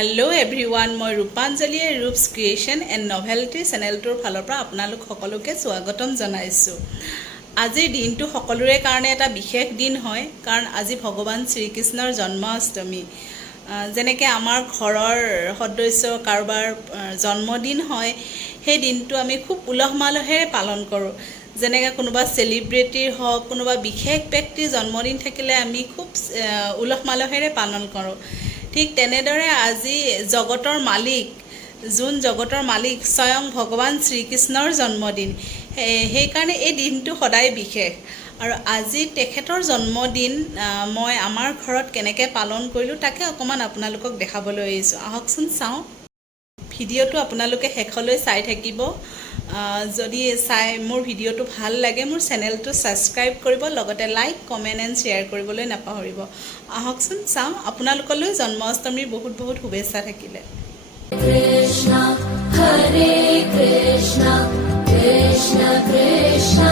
Hello everyone मैं रूपांजलिये रूप्स creation and नभेलिटी चेनेलटोर फाলৰ পৰা আপোনালোক সকলোকে স্বাগতম জনাইছো। আজিৰ দিনটো সকলোৰে কাৰণে এটা বিশেষ দিন হয় কাৰণ আজি ভগৱান শ্ৰীকৃষ্ণৰ জন্মাষ্টমী। যেনেকৈ আমাৰ ঘৰৰ সদস্য কাৰোবাৰ জন্মদিন হয় সেই দিনটো আমি খুব উলহ মালহেৰে পালন কৰোঁ। যেনেকৈ কোনোবা সেলিব্ৰিটিৰ হওক কোনোবা বিশেষ ব্যক্তিৰ জন্মদিন থাকিলে আমি খুব উলহ মালহেৰে পালন কৰোঁ। ঠিক তেনেদৰে আজি জগতৰ মালিক যোন জগতৰ মালিক স্বয়ং ভগৱান শ্ৰীকৃষ্ণৰ জন্মদিন, সেইকাৰণে এই দিনটো সদায় বিশেষ। আৰু আজি তেখেতৰ জন্মদিন মই আমাৰ ঘৰত কেনেকৈ পালন কৰিলোঁ তাকে অকণমান আপোনালোকক দেখাবলৈ আহিছোঁ। আহকচোন চাওঁ। ভিডিঅ'টো আপোনালোকে শেষলৈ চাই থাকিব। যদি মোৰ ভিডিঅ'টো ভাল লাগে মোৰ চেনেলটো ছাবস্ক্ৰাইব কৰিব, লগতে লাইক কমেণ্ট এণ্ড শ্বেয়াৰ কৰিবলৈ নাপাহৰিব। আহকচোন চাওঁ। আপোনালোকলৈ জন্মাষ্টমীৰ বহুত বহুত শুভেচ্ছা থাকিলে। Krishna Hare Krishna Krishna Krishna